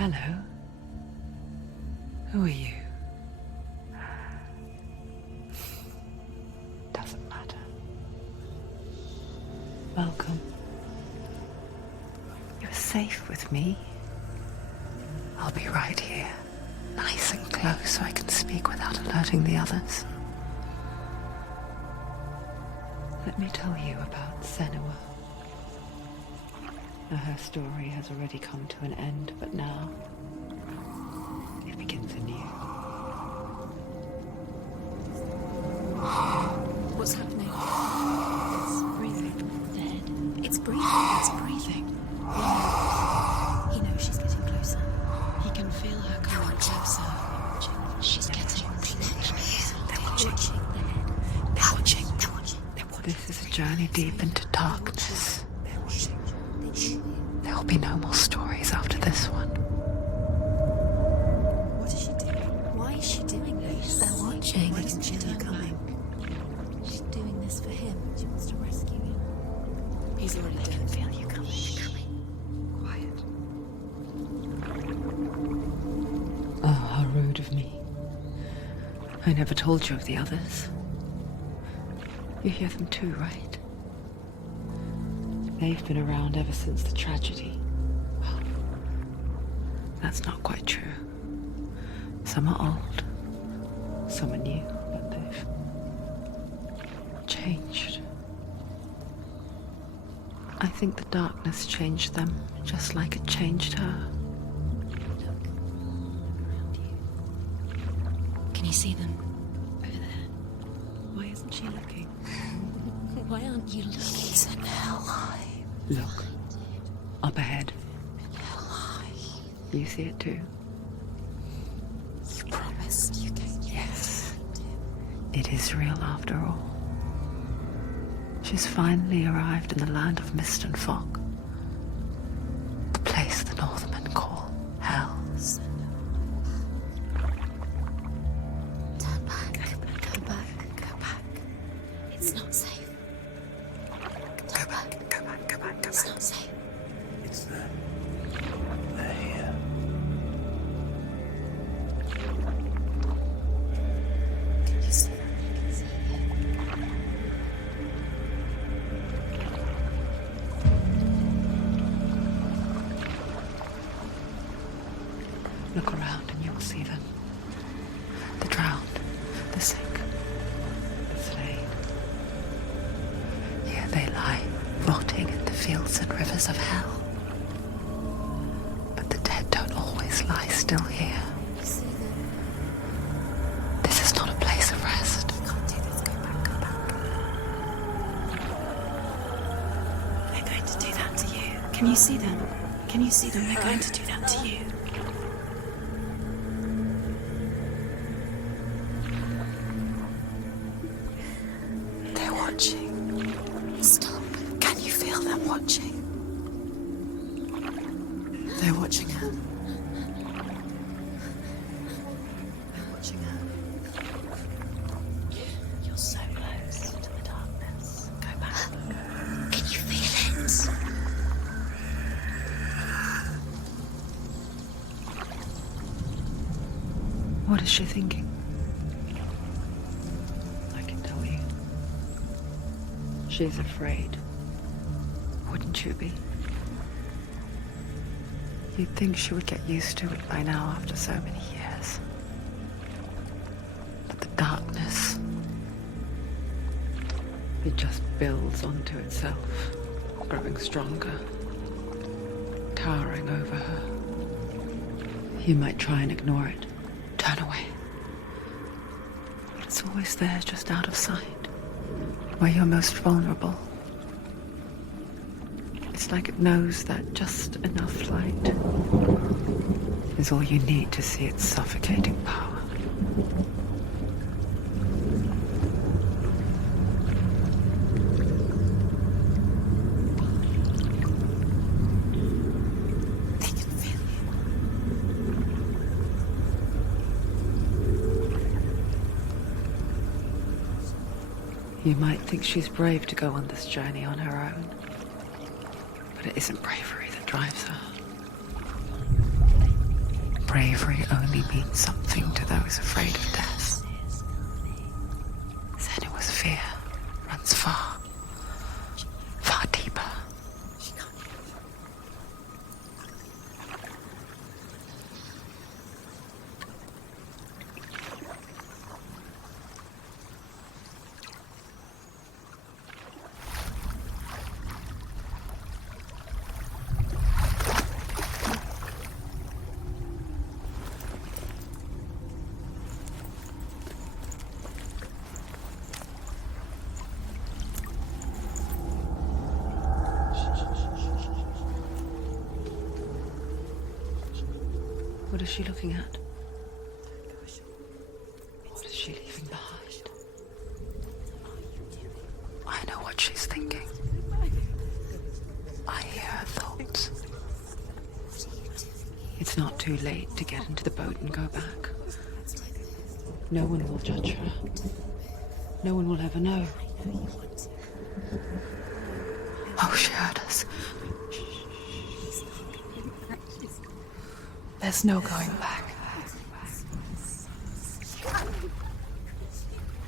Hello. Who are you? Doesn't matter. Welcome. You're safe with me. I'll be right here, nice and close so I can speak without alerting the others. Let me tell you about Senua. Her story has already come to an end, but now it begins anew. What's happening? It's breathing. Dead. It's breathing. It's breathing. He knows she's getting closer. He can feel her coming closer. She's getting closer. They're watching. They're watching. They're watching. This is a journey deep into darkness. There will be no more stories after this one. What is she doing? Why is she doing this? They're watching. Why doesn't she feel her coming? She's doing this for him. She wants to rescue him. He's already dead. I can feel you coming. Quiet. Oh, how rude of me. I never told you of the others. You hear them too, right? They've been around ever since the tragedy. Well, that's not quite true. Some are old, some are new, but they've changed. I think the darkness changed them, just like it changed her. Look around you. Can you see them? Over there. Why isn't she looking? Why aren't you looking? He's in hell high. Look, up ahead. Hell high. You see it too? You promised you came. Yes. It is real after all. She's finally arrived in the land of mist and fog. The place the Northmen call Hell. Turn back. Go back. Go back. It's not safe. Go back. It's not safe. It's them. They're here. Can you see them? I can see Look around and you'll see them. The drowned, the sick, the slain. Here they lie, rotting in the fields and rivers of hell. But the dead don't always lie still here. You see them? This is not a place of rest. You can't do this. Go back. Go back. They're going to do that to you. Can you see them? Can you see them? They're going to do that to you. They're watching. Stop. Can you feel them watching? They're watching her. They're watching her. You're so close to the darkness. Go back. Can you feel it? What is she thinking? I can tell you. She's afraid. Wouldn't you be? You'd think she would get used to it by now after so many years. But the darkness, it just builds onto itself, growing stronger, towering over her. You might try and ignore it, turn away. But it's always there, just out of sight, where you're most vulnerable. It's like it knows that just enough light is all you need to see its suffocating power. They can feel You might think she's brave to go on this journey on her own, but it isn't bravery that drives her. bravery only means something to those afraid of death. Senua's fear runs far, far deeper. What is she looking at? What is she leaving behind? I know what she's thinking. I hear her thoughts. It's not too late to get into the boat and go back. No one will judge her. No one will ever know. Oh, she heard us. There's no going back.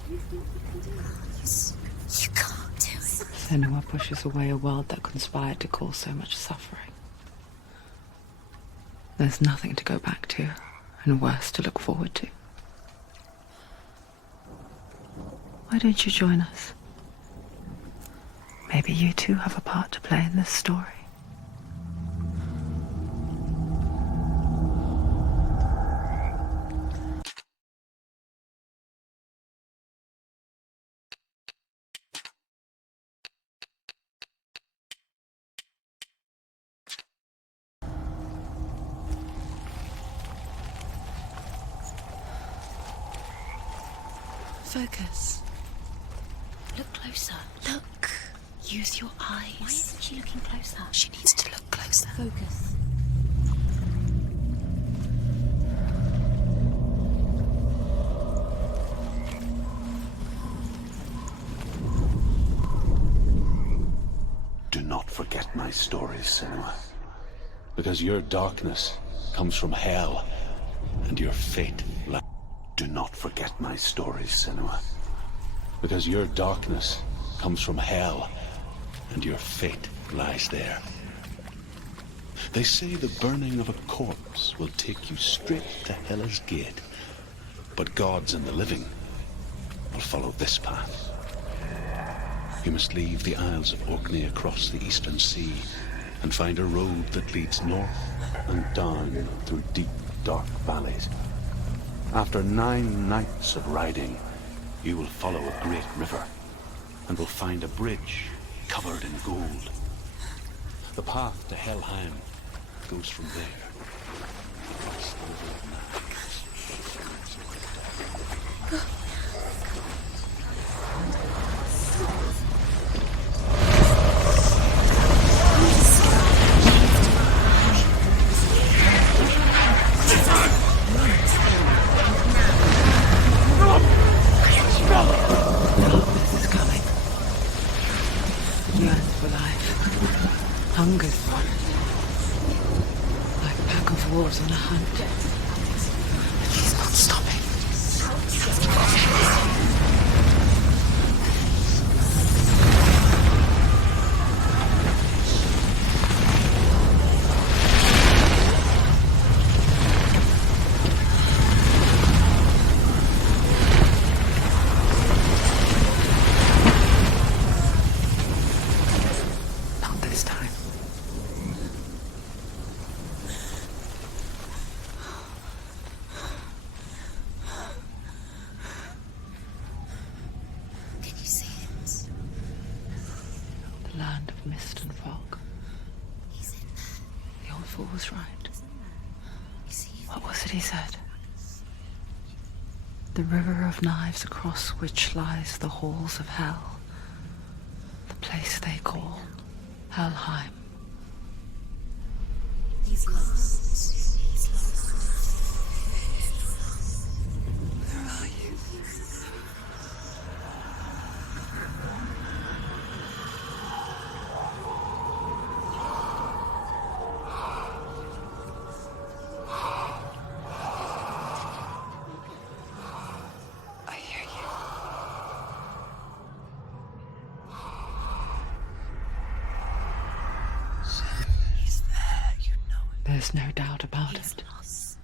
You can't do it. Senua pushes away a world that conspired to cause so much suffering. There's nothing to go back to, and worse to look forward to. Why don't you join us? Maybe you too have a part to play in this story. Focus. Look closer. Look. Use your eyes. Why isn't she looking closer? She needs to look closer. Focus. Do not forget my stories, Senua. Because your darkness comes from hell, and your fate lies. Do not forget my stories, Senua. Because your darkness comes from hell, and your fate lies there. They say the burning of a corpse will take you straight to Hela's gate, but gods and the living will follow this path. You must leave the Isles of Orkney across the eastern sea and find a road that leads north and down through deep, dark valleys. After 9 nights of riding, you will follow a great river and will find a bridge covered in gold. The path to Helheim goes from there. Across the river of Hunger's one. Like a pack of wolves on a hunt. And she's not stopping. Not this time. Can you see it? The land of mist and fog. He's in there. The old fool was right. You see it? What was it he said? The river of knives across which lies the halls of hell. The place they call Helheim. He's lost. He's lost. Where are you? There's no doubt about He's it. lost.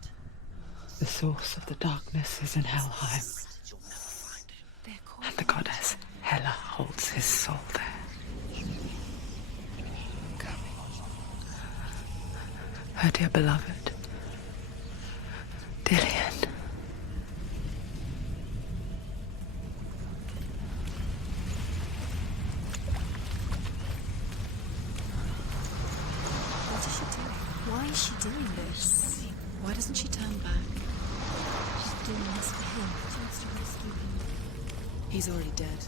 The source of the darkness is in Helheim, They're called and the goddess Hela holds his soul there. Her dear beloved, Dillian. What is she doing? Why is she doing this? Why doesn't she turn back? She's doing this for him. She wants to rescue him. He's already dead.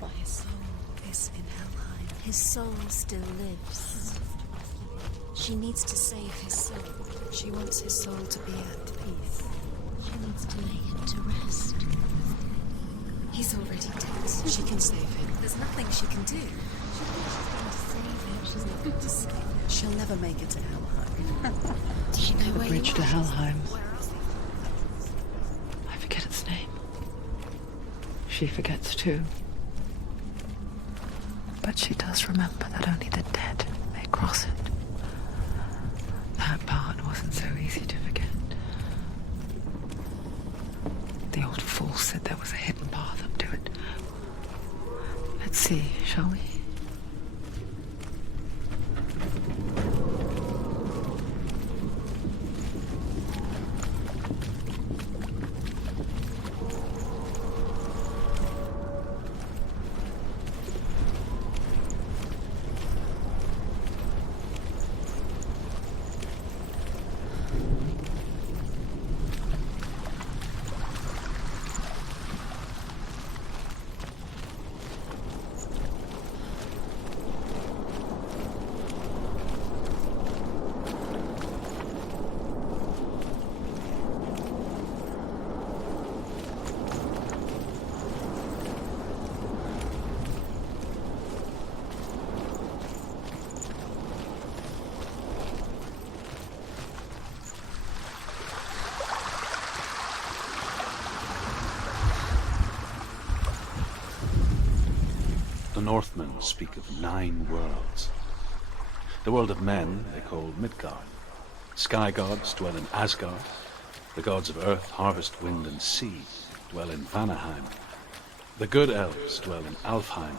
But his soul is in Helheim. His soul still lives. She needs to save his soul. She wants his soul to be at peace. She needs to lay him to rest. He's already dead. She can save him. There's nothing she can do. She's not going to save him. She'll never make it to Helheim. Does she know The where bridge you to are? Helheim. I forget its name. She forgets too. But she does remember that only the dead may cross it. That part wasn't so easy to forget. The old fool said there was a hidden path up to it. Let's see, shall we? The Northmen speak of 9 worlds. The world of men they call Midgard. Sky gods dwell in Asgard. The gods of earth, harvest, wind, and sea dwell in Vanaheim. The good elves dwell in Alfheim.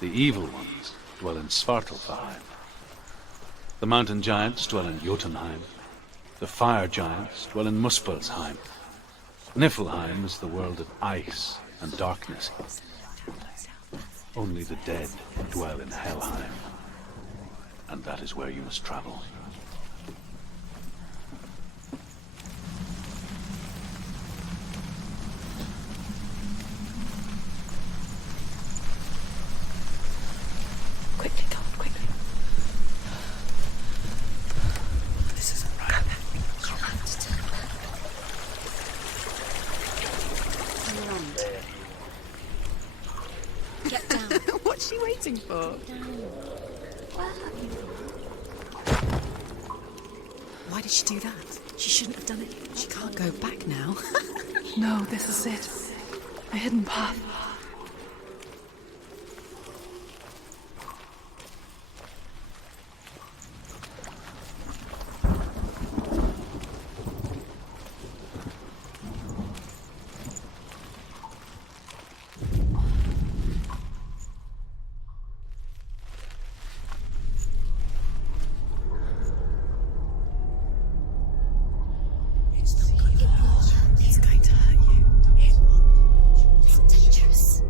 The evil ones dwell in Svartalfheim. The mountain giants dwell in Jotunheim. The fire giants dwell in Muspelheim. Niflheim is the world of ice and darkness. Only the dead dwell in Helheim, and that is where you must travel. Quickly, come on, quickly. This isn't right. You'll have to turn back. Get down. What's she waiting for? Why did she do that? She shouldn't have done it. She can't go back now. No, this is it. A hidden path. It's going to hurt you. It's dangerous.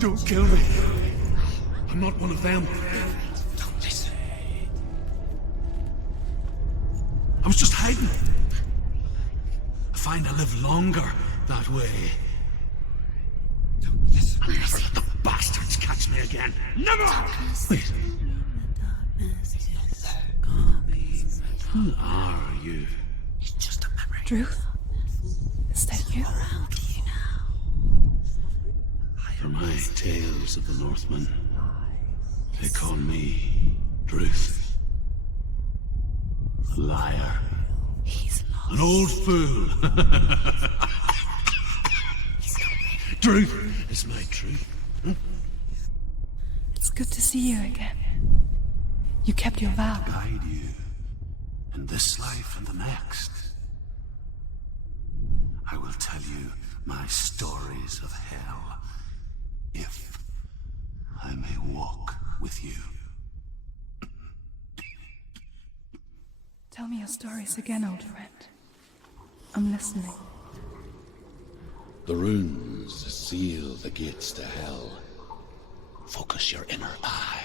Don't kill me. I'm not one of them. Don't listen. I was just hiding. I find I live longer that way. Don't listen. Never let the bastards catch me again. Never! Wait, who are you? It's just a memory. Druth? Is that you? For my tales of the Northmen, they call me Druth. A liar. He's lost. An old fool. Truth is my truth. It's good to see you again. You kept your vow. Guide you in this life and the next. I will tell you my stories of hell, if I may walk with you. Tell me your stories again, old friend. I'm listening. The runes seal the gates to hell. Focus your inner eye,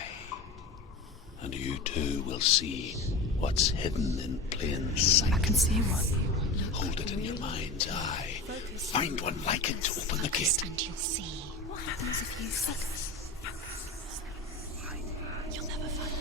and you too will see what's hidden in plain sight. I can see one. Hold it in your mind's eye. Find one like it to open the gate. And you'll see. What happens if you focus? You'll never find it.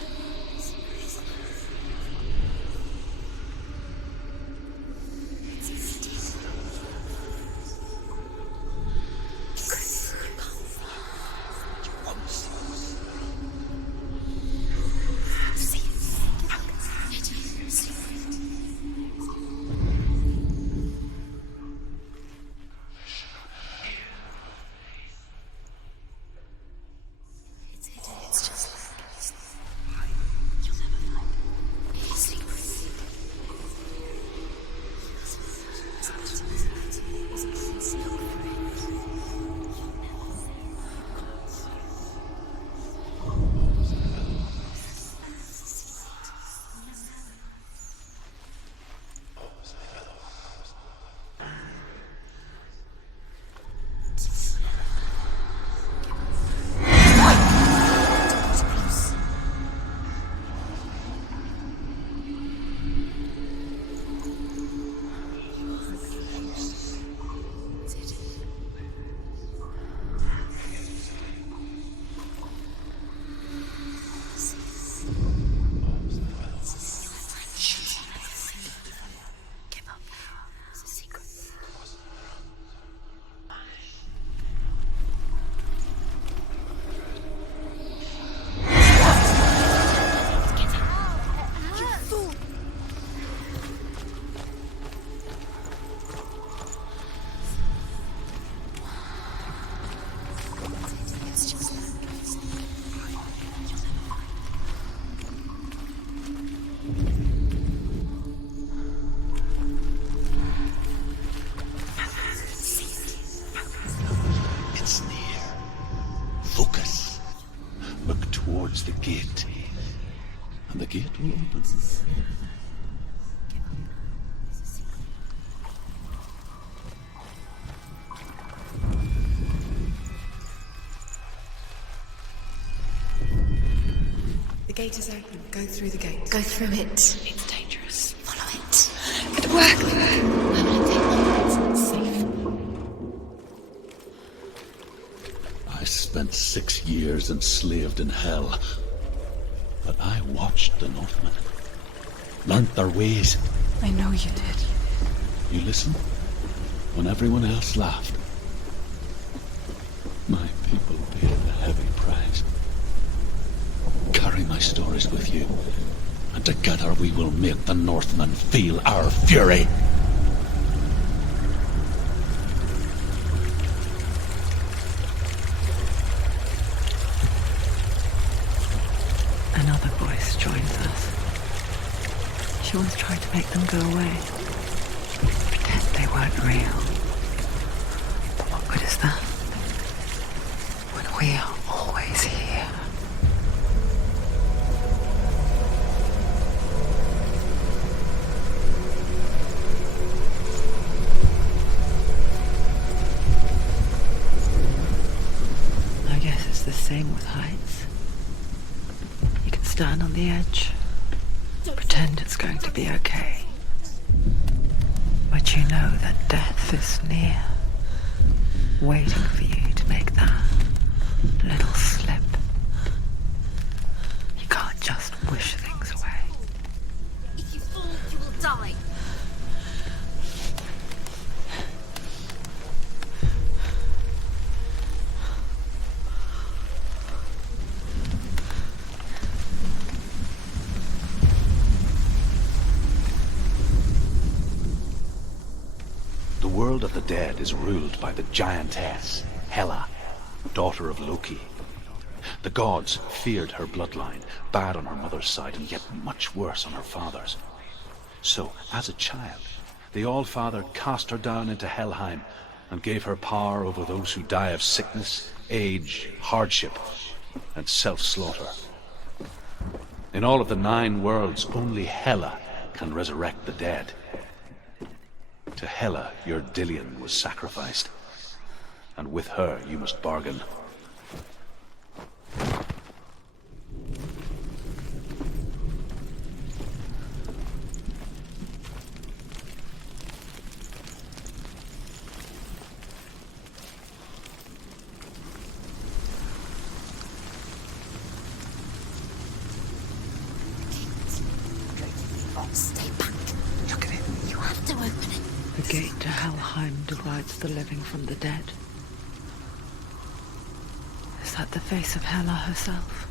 Towards the gate, and the gate will open. The gate is open. Go through the gate. Go through it. It's dangerous. Follow it. It worked. I'm gonna take you. It's safe. I spent 6 years enslaved in hell, but I watched the Northmen, learnt their ways. I know you did. You listened when everyone else laughed. My people paid a heavy price. Carry my stories with you, and together we will make the Northmen feel our fury. Another voice joins us. She once tried to make them go away. Pretend they weren't real. But what good is that? When we are always here. I guess it's the same with heights. You can stand on the edge, pretend it's going to be okay. But you know that death is near, waiting for you to make that little slip. You can't just wish things away. If you fall, you will die. The world of the dead is ruled by the giantess, Hela, daughter of Loki. The gods feared her bloodline, bad on her mother's side and yet much worse on her father's. So, as a child, the All-Father cast her down into Helheim and gave her power over those who die of sickness, age, hardship, and self-slaughter. In all of the 9 worlds, only Hela can resurrect the dead. To Hela, your Dillion was sacrificed, and with her you must bargain. Stay back. Look at it. You have to open it. The gate to Helheim divides the living from the dead. Is that the face of Hela herself?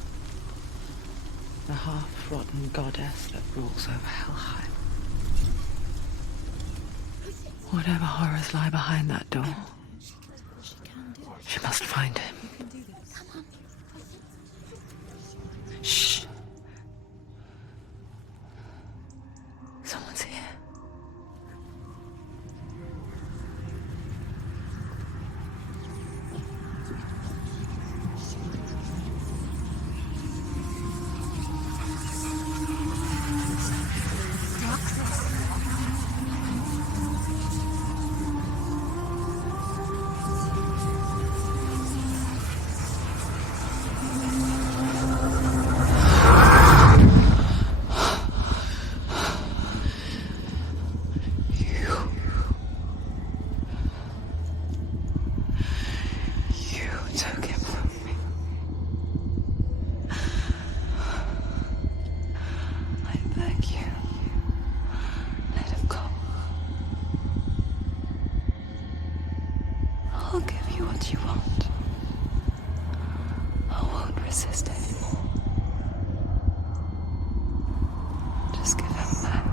The half-rotten goddess that rules over Helheim. Whatever horrors lie behind that door, she must find him. Shh. Someone's here. I'll give you what you want. I won't resist anymore. Just give him back.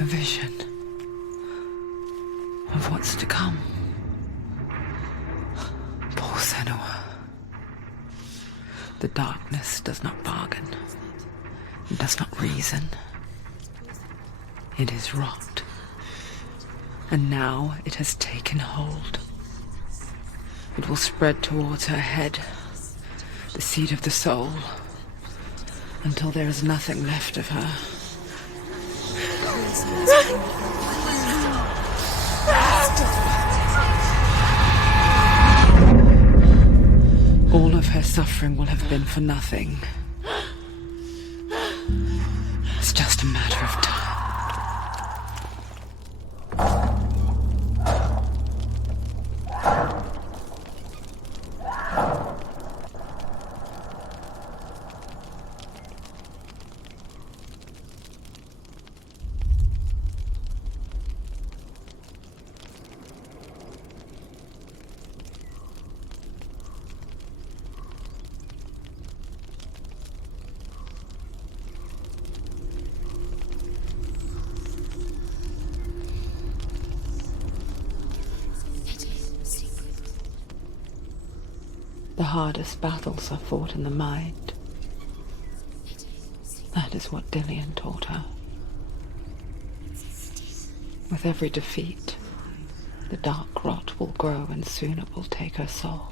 A vision of what's to come. Senua. The darkness does not bargain. It does not reason. It is rot. And now it has taken hold. It will spread towards her head, the seat of the soul, until there is nothing left of her. All of her suffering will have been for nothing. It's just a matter of time. The hardest battles are fought in the mind. That is what Dillian taught her. With every defeat, the dark rot will grow and soon it will take her soul.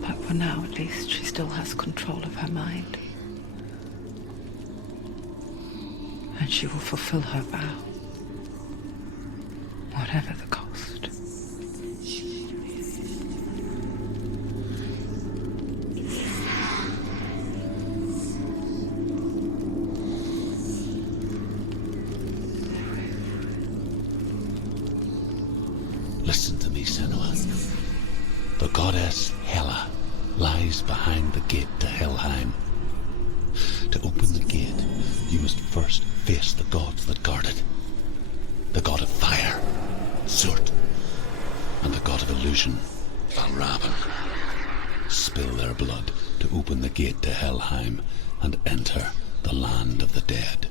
But for now, at least, she still has control of her mind. And she will fulfill her vow. Whatever the cost. Listen to me, Senua. The goddess Hela lies behind the gate to Helheim. To open the gate, you must first face the gods that guard it. The god of fire, Surt, and the god of illusion, Valravan. Spill their blood to open the gate to Helheim and enter the land of the dead.